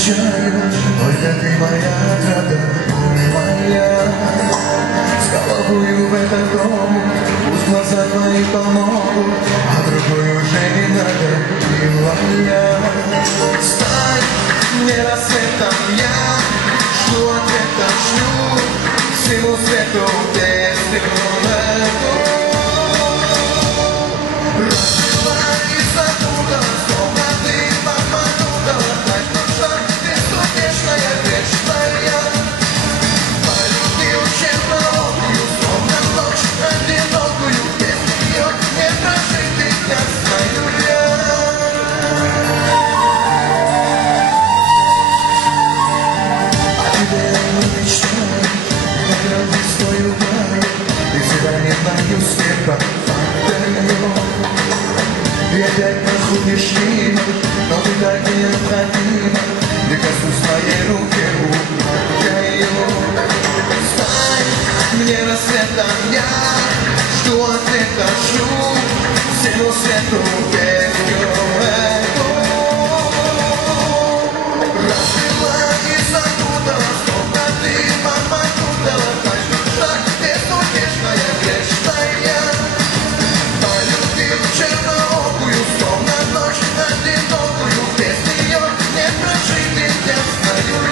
встречаю, только ты моя родная. С головою в этот дом, пусть глаза твои помогут, а другой уже не надо, милая. Стань мне рассветом, я жду ответа, шлю всему свету песню эту. И опять находишь мимо, но ты так необходима. Прикоснусь твоей руке, я ее. Стань мне рассветом, я жду ответа, шлю всему свету песню эту. Раскрыла и запутала, словно ты попутала каждый шаг, безутешная, грешная. Полюбил черноокую, словно ночь одинокую, без нее не прожить, я знаю.